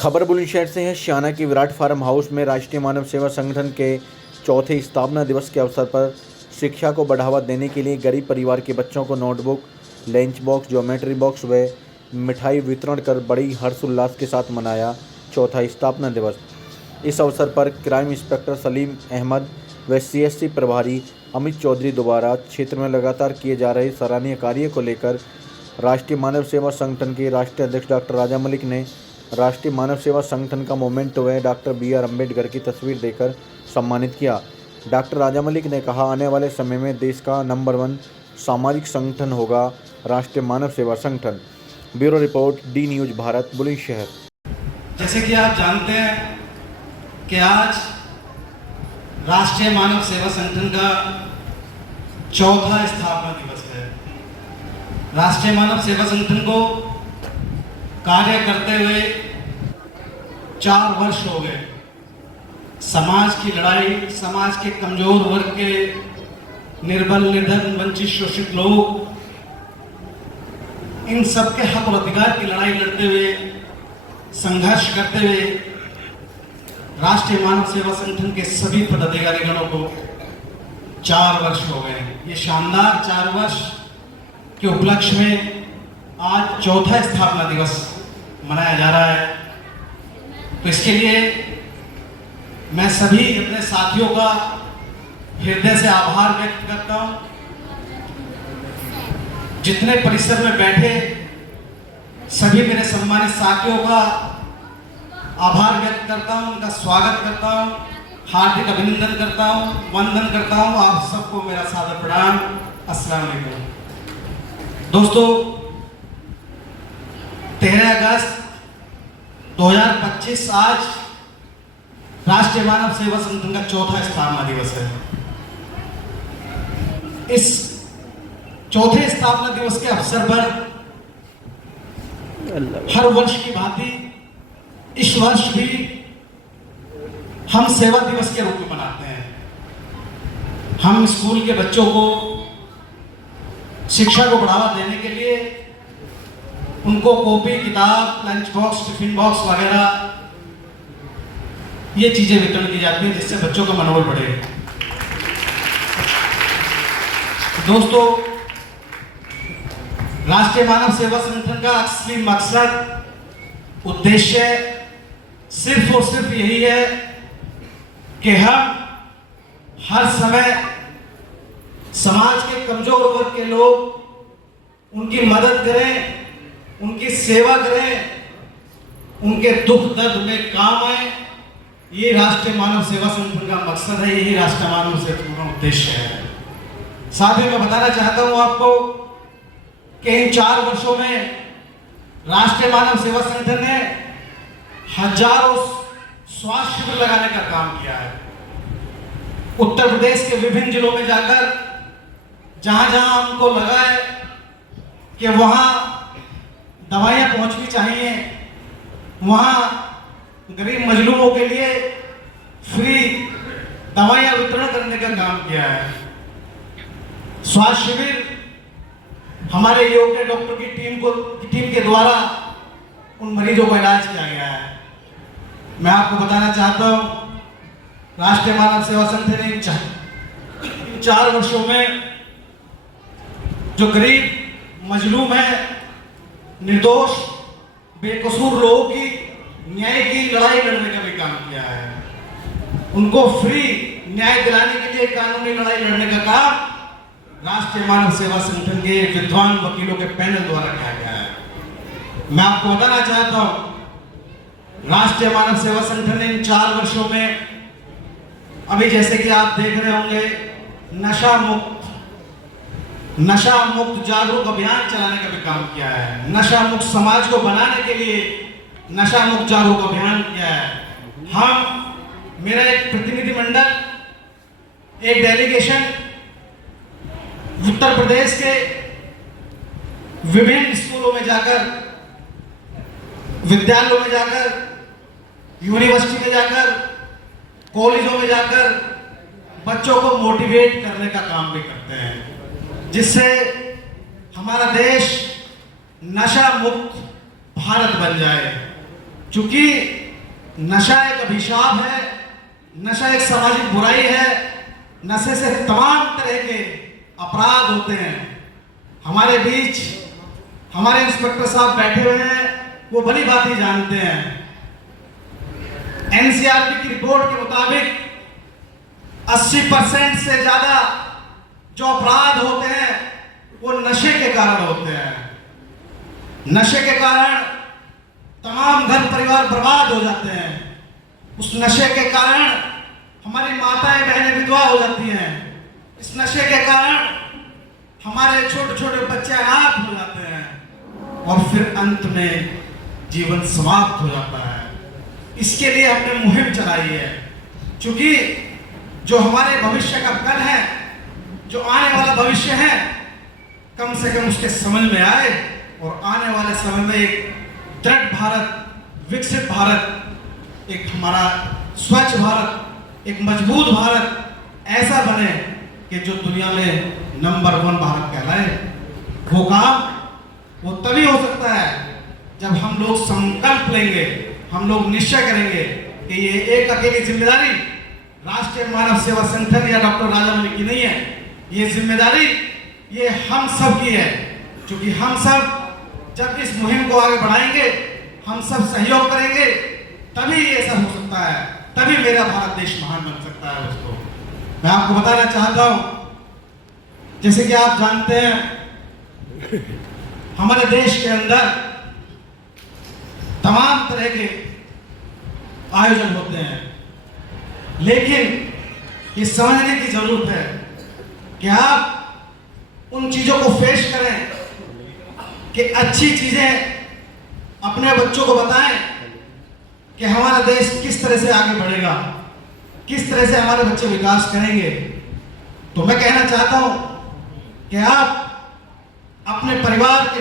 खबर बुलंदशहर से है। शाना के विराट फार्म हाउस में राष्ट्रीय मानव सेवा संगठन के चौथे स्थापना दिवस के अवसर पर शिक्षा को बढ़ावा देने के लिए गरीब परिवार के बच्चों को notebook, lunch box, geometry box व मिठाई वितरण कर बड़ी हर्षोल्लास के साथ मनाया चौथा स्थापना दिवस। इस अवसर पर क्राइम इंस्पेक्टर सलीम अहमद व CSC प्रभारी अमित चौधरी द्वारा क्षेत्र में लगातार किए जा रहे सराहनीय कार्य को लेकर राष्ट्रीय मानव सेवा संगठन के राष्ट्रीय अध्यक्ष डॉक्टर राजा मलिक ने राष्ट्रीय मानव सेवा संगठन का मोमेंटो व डॉक्टर BR अम्बेडकर की तस्वीर देकर सम्मानित किया। डॉक्टर राजा मलिक ने कहा, आने वाले समय में देश का नंबर 1 सामाजिक संगठन होगा राष्ट्रीय मानव सेवा संगठन। Bureau report, D news Bharat, Bulandshahr. जैसे कि आप जानते हैं कि आज राष्ट्रीय मानव सेवा संगठन का चौथा स्थापना दिवस है। राष्ट्रीय मानव सेवा संगठन को कार्य करते हुए 4 वर्ष हो गए। समाज की लड़ाई, समाज के कमजोर वर्ग के, निर्बल, निर्धन, वंचित, शोषित लोग, इन सबके हक और अधिकार की लड़ाई लड़ते हुए, संघर्ष करते हुए राष्ट्रीय मानव सेवा संगठन के सभी पदाधिकारीगणों को 4 वर्ष हो गए। ये शानदार 4 वर्ष के उपलक्ष्य में आज चौथा स्थापना दिवस मनाया जा रहा है। तो इसके लिए मैं सभी अपने साथियों का हृदय से आभार व्यक्त करता हूं। जितने परिसर में बैठे सभी मेरे सम्मानित साथियों का आभार व्यक्त करता हूं, उनका स्वागत करता हूं, हार्दिक अभिनंदन करता हूं, वंदन करता हूं। आप सबको मेरा सादर प्रणाम। अस्सलाम वालेकुम। दोस्तों, 13 अगस्त 2025 आज राष्ट्रीय मानव सेवा संगठन का चौथा स्थापना दिवस है। इस चौथे स्थापना दिवस के अवसर पर हर वर्ष की भांति इस वर्ष भी हम सेवा दिवस के रूप में मनाते हैं। हम स्कूल के बच्चों को शिक्षा को बढ़ावा देने के लिए उनको कॉपी, किताब, लंच बॉक्स, टिफिन बॉक्स वगैरह ये चीजें वितरण की जाती हैं जिससे बच्चों का मनोबल बढ़े। दोस्तों, राष्ट्रीय मानव सेवा संगठन का असली मकसद, उद्देश्य सिर्फ और सिर्फ यही है कि हम हर समय समाज के कमजोर वर्ग के लोग उनकी मदद करें, उनकी सेवा करें, उनके दुख दर्द में काम आए। ये राष्ट्रीय मानव सेवा संगठन का मकसद है, यही राष्ट्रीय मानव सेवा संगठन का उद्देश्य है। साथ ही मैं बताना चाहता हूं आपको कि इन 4 वर्षों में राष्ट्रीय मानव सेवा संगठन ने हजारों स्वास्थ्य शिविर लगाने का काम किया है। उत्तर प्रदेश के विभिन्न जिलों में जाकर जहां जहां हमको लगा है कि वहां दवाइयां पहुंचनी चाहिए, वहां गरीब मजलूमों के लिए फ्री दवाइयां वितरण करने का काम किया है। स्वास्थ्य शिविर हमारे योग्य डॉक्टर की टीम के द्वारा उन मरीजों को इलाज किया गया है। मैं आपको बताना चाहता हूं, राष्ट्रीय मानव सेवा संगठन ने इन 4 वर्षों में जो गरीब मजलूम है, निर्दोष बेकसूर लोगों की न्याय की लड़ाई लड़ने का भी काम किया है। उनको फ्री न्याय दिलाने के लिए कानूनी लड़ाई लड़ने का काम राष्ट्रीय मानव सेवा संगठन के विद्वान वकीलों के पैनल द्वारा किया गया है। मैं आपको बताना चाहता हूं, राष्ट्रीय मानव सेवा संगठन ने इन 4 वर्षों में, अभी जैसे कि आप देख रहे होंगे, नशा मुक्त जागरूक अभियान चलाने का भी काम किया है। नशा मुक्त समाज को बनाने के लिए नशा मुक्त जागरूक अभियान किया है। मेरा एक प्रतिनिधिमंडल, एक डेलीगेशन उत्तर प्रदेश के विभिन्न स्कूलों में जाकर, विद्यालयों में जाकर, यूनिवर्सिटी में जाकर, कॉलेजों में जाकर बच्चों को मोटिवेट करने का काम भी करते हैं, जिससे हमारा देश नशा मुक्त भारत बन जाए। चूंकि नशा एक अभिशाप है, नशा एक सामाजिक बुराई है, नशे से तमाम तरह के अपराध होते हैं। हमारे बीच हमारे इंस्पेक्टर साहब बैठे हुए हैं, वो भली बात ही जानते हैं। एनसीआरबी की रिपोर्ट के मुताबिक 80% से ज्यादा जो अपराध होते हैं वो नशे के कारण होते हैं। नशे के कारण तमाम घर परिवार बर्बाद हो जाते हैं। उस नशे के कारण हमारी माताएं बहनें विधवा हो जाती हैं। इस नशे के कारण हमारे छोटे छोटे बच्चे अनाथ हो जाते हैं और फिर अंत में जीवन समाप्त हो जाता है। इसके लिए हमने मुहिम चलाई है, क्योंकि जो हमारे भविष्य का कल है, जो आने वाला भविष्य है, कम से कम उसके समझ में आए और आने वाले समय में एक दृढ़ भारत, विकसित भारत, एक हमारा स्वच्छ भारत, एक मजबूत भारत ऐसा बने कि जो दुनिया में नंबर 1 भारत कहलाए। वो काम वो तभी हो सकता है जब हम लोग संकल्प लेंगे, हम लोग निश्चय करेंगे कि ये एक अकेली जिम्मेदारी राष्ट्रीय मानव सेवा संगठन या डॉक्टर राजामणि की नहीं है। ये जिम्मेदारी ये हम सब की है, क्योंकि हम सब जब इस मुहिम को आगे बढ़ाएंगे, हम सब सहयोग करेंगे, तभी ये सब हो सकता है, तभी मेरा भारत देश महान बन सकता है। दोस्तों, मैं आपको बताना चाहता हूं, जैसे कि आप जानते हैं हमारे देश के अंदर तमाम तरह के आयोजन होते हैं, लेकिन ये समझने की जरूरत है कि आप उन चीजों को पेश करें कि अच्छी चीजें अपने बच्चों को बताएं कि हमारा देश किस तरह से आगे बढ़ेगा, किस तरह से हमारे बच्चे विकास करेंगे। तो मैं कहना चाहता हूं कि आप अपने परिवार के,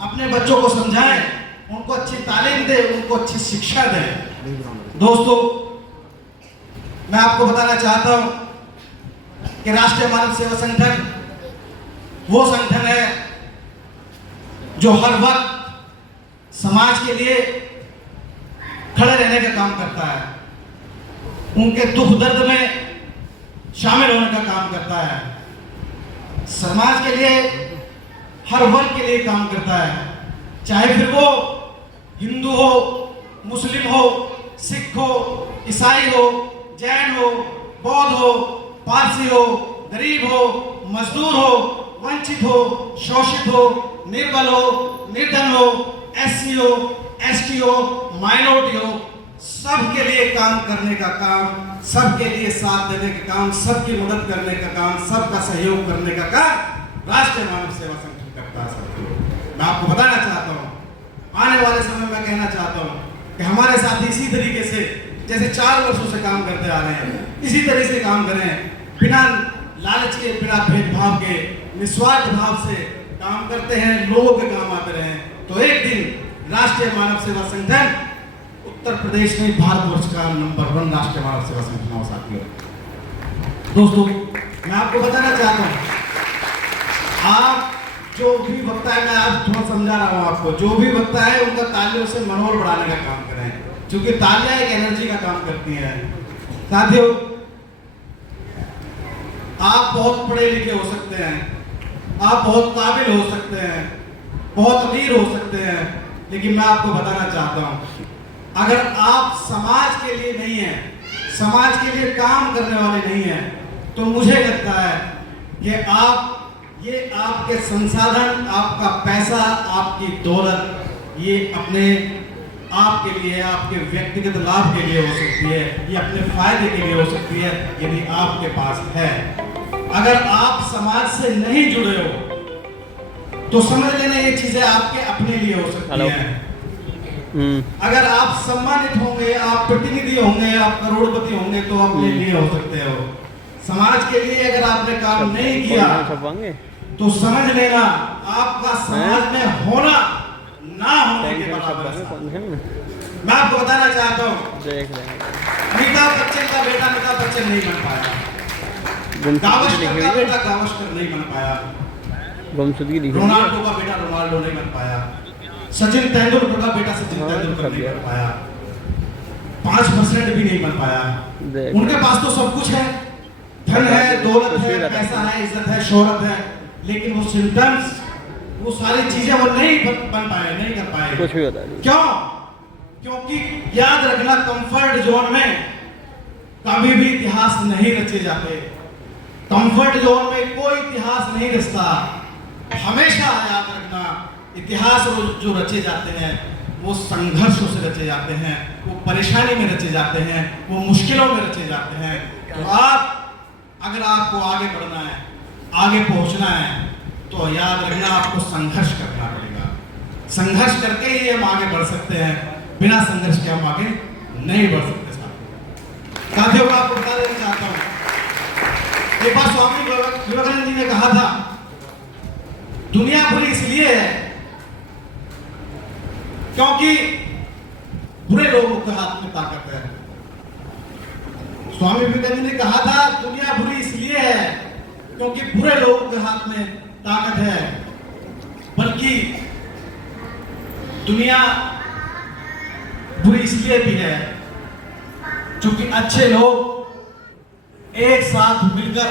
अपने बच्चों को समझाएं, उनको अच्छी तालीम दें, उनको अच्छी शिक्षा दें। दोस्तों, मैं आपको बताना चाहता हूं कि राष्ट्रीय मानव सेवा संगठन वो संगठन है जो हर वक्त समाज के लिए खड़े रहने का काम करता है, उनके दुख दर्द में शामिल होने का काम करता है, समाज के लिए हर वर्ग के लिए काम करता है, चाहे फिर वो हिंदू हो, मुस्लिम हो, सिख हो, ईसाई हो, जैन हो, बौद्ध हो, पारसी हो, गरीब हो, मजदूर हो, वंचित हो, शोषित हो, निर्बल हो, निर्धन हो, एससी हो, एसटी हो, माइनॉरिटी हो, सबके लिए काम करने का काम, सबके लिए साथ देने का काम, सबकी मदद करने का काम, सबका सहयोग करने का काम राष्ट्रीय मानव सेवा संगठन करता है। साथियों, मैं आपको बताना चाहता हूँ, आने वाले समय में कहना चाहता हूँ कि हमारे साथी इसी तरीके से जैसे 4 वर्षों से काम करते आ रहे हैं, इसी तरह से काम करें, बिना लालच के, बिना भेदभाव के, निस्वार्थ भाव से काम करते हैं, लोगों के काम आते रहे, तो एक दिन राष्ट्रीय मानव सेवा संगठन उत्तर प्रदेश में भारतवर्ष का नंबर 1 राष्ट्रीय मानव सेवा संगठन हो। साथियों, दोस्तों, मैं आपको बताना चाहता हूँ, आप जो भी वक्ता है, मैं आज थोड़ा समझा रहा हूँ आपको, जो भी वक्ता है उनका तालियों से मनोबल बढ़ाने का काम करें, क्योंकि तालियां एक एनर्जी का काम करती हैं। साथियों, आप बहुत पढ़े लिखे हो सकते हैं, आप बहुत काबिल हो सकते हैं, बहुत अमीर हो सकते हैं, लेकिन मैं आपको बताना चाहता हूं, अगर आप समाज के लिए नहीं हैं, समाज के लिए काम करने वाले नहीं हैं, तो मुझे लगता है कि ये आपके संसाधन, आपका पैसा, आपकी दौलत, ये अपने आपके लिए, आपके व्यक्तिगत लाभ के लिए हो सकती है, ये अपने फायदे के लिए हो सकती है, यदि आपके पास है। अगर आप समाज से नहीं जुड़े हो तो समझ लेना ये चीजें आपके अपने लिए हो सकती हैं। अगर आप सम्मानित होंगे, आप प्रतिनिधि होंगे, आप करोड़पति होंगे, तो अपने लिए हो सकते हो। समाज के लिए अगर आपने काम नहीं किया तो समझ लेना आपका समाज में होना ना होने के बराबर। मैं आपको बताना चाहता हूँ, अमिताभ बच्चन का बेटा अमिताभ बच्चन नहीं बन पाया, गावस्कर का बेटा गावस्कर नहीं बन पाया, रोनाल्डो का बेटा रोनाल्डो नहीं बन पाया, सचिन तेंदुलकर का बेटा सचिन तेंदुलकर नहीं बन पाया, 5% भी नहीं बन पाया। उनके पास तो सब कुछ है, धन है, दौलत है, पैसा है, इज्जत है, शोहरत है, लेकिन वो सिम्टम्स, वो सारी चीजें वो नहीं बन पाए, नहीं कर पाए। कुछ भी होता है। क्यों? क्योंकि याद रखना, कंफर्ट जोन में कभी भी इतिहास नहीं रचे जाते। कंफर्ट जोन में कोई इतिहास नहीं रचता। हमेशा याद रखना, इतिहास जो रचे जाते हैं वो संघर्षों से रचे जाते हैं, वो परेशानी में रचे जाते हैं, वो मुश्किलों में रचे जाते हैं। तो अगर आपको आगे बढ़ना है, आगे पहुंचना है, तो याद रखना आपको संघर्ष करना पड़ेगा। संघर्ष करके ही हम आगे बढ़ सकते हैं, बिना संघर्ष के हम आगे नहीं बढ़ सकते। साथियों को आपको बता देना चाहता हूं, एक बार स्वामी विवेकानंद जी ने कहा था, दुनिया बुरी इसलिए है क्योंकि बुरे लोगों के हाथ में ताकत है। स्वामी विवेकानंद ने कहा था, दुनिया बुरी इसलिए है क्योंकि बुरे लोगों के हाथ में ताकत है, बल्कि दुनिया बुरी इसलिए भी है क्योंकि अच्छे लोग एक साथ मिलकर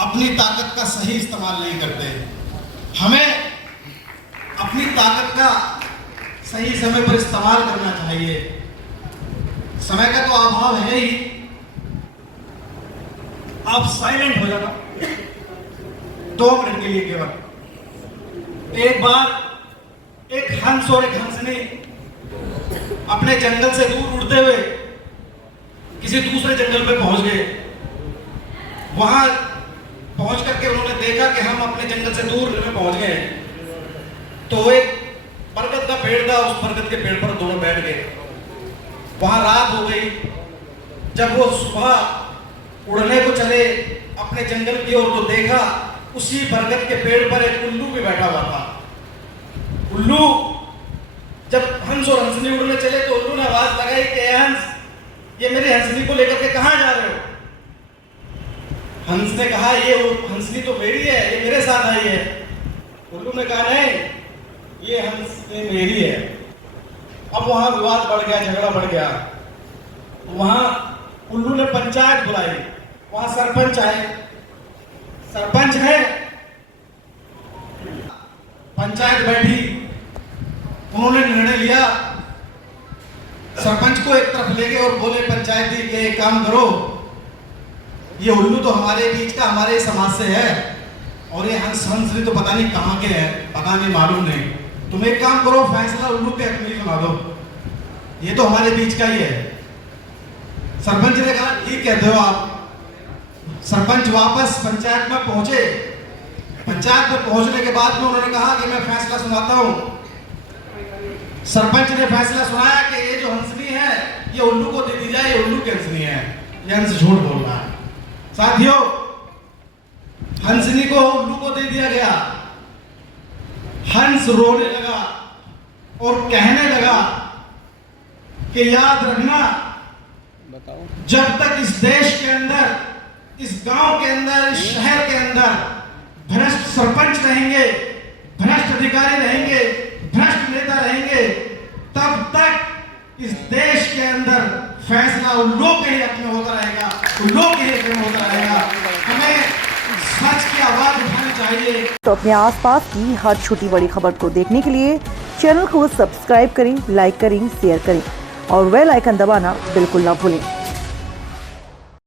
अपनी ताकत का सही इस्तेमाल नहीं करते। हमें अपनी ताकत का सही समय पर इस्तेमाल करना चाहिए। समय का तो अभाव है ही। आप साइलेंट हो जाना 2 मिनट के लिए केवल। एक बार एक हंस और एक हंसनी अपने जंगल से दूर उड़ते हुए किसी दूसरे जंगल में पहुंच गए। वहां पहुंच करके उन्होंने देखा कि हम अपने जंगल से दूर में पहुंच गए। तो एक बरगद का पेड़ था, उस बरगद के पेड़ पर दोनों बैठ गए। वहां रात हो गई। जब वो सुबह उड़ने को चले अपने जंगल की ओर, तो देखा उसी बरगद के पेड़ पर एक उल्लू भी बैठा हुआ था। उल्लू जब हंस और हंसनी उड़ने चले तो उल्लू ने आवाज लगाई कि हंस, ये मेरी हंसनी को लेकर के कहां जा रहे हो? हंस ने कहा, ये हंसनी तो मेरी है, ये मेरे साथ आई है। उल्लू ने कहा, नहीं, ये हंसनी मेरी है। अब वहां विवाद बढ़ गया, झगड़ा बढ़ गया। वहां उल्लू ने पंचायत बुलाई। वहां सरपंच आए। सरपंच है, पंचायत बैठी, उन्होंने निर्णय लिया। सरपंच को एक तरफ ले गए और बोले पंचायती के एक काम करो, ये उल्लू तो हमारे बीच का, हमारे समाज से है, और ये हंसनी तो पता नहीं कहाँ के है, पता नहीं, मालूम नहीं। तुम एक काम करो, फैसला उल्लू के हक में सुना दो, ये तो हमारे बीच का ही है। सरपंच ने कहा, ठीक कहते हो आप। सरपंच वापस पंचायत में पहुंचे। पंचायत में पहुंचने के बाद में उन्होंने कहा कि मैं फैसला सुनाता हूं। सरपंच ने फैसला सुनाया कि ये जो हंसनी है ये उल्लू को दे दी जाए, ये उल्लू की हंसनी है, ये हंस झूठ बोल रहा है। साथियों, हंसनी को उल्लू को दे दिया गया। हंस रोने लगा और कहने लगा कि याद रखना, बताओ, जब तक इस देश के अंदर, इस गांव के अंदर, इस शहर के अंदर भ्रष्ट सरपंच रहेंगे, भ्रष्ट अधिकारी रहेंगे, भ्रष्ट नेता रहेंगे, तब तक इस देश के अंदर फैसला उन लोग के ही हक में होता रहेगा, उन लोग के ही हक में होता रहेगा। हमें सच की आवाज उठानी चाहिए। तो अपने आसपास की हर छोटी बड़ी खबर को देखने के लिए चैनल को सब्सक्राइब करें, लाइक करें, शेयर करें और बेल आइकन दबाना बिल्कुल ना भूलें।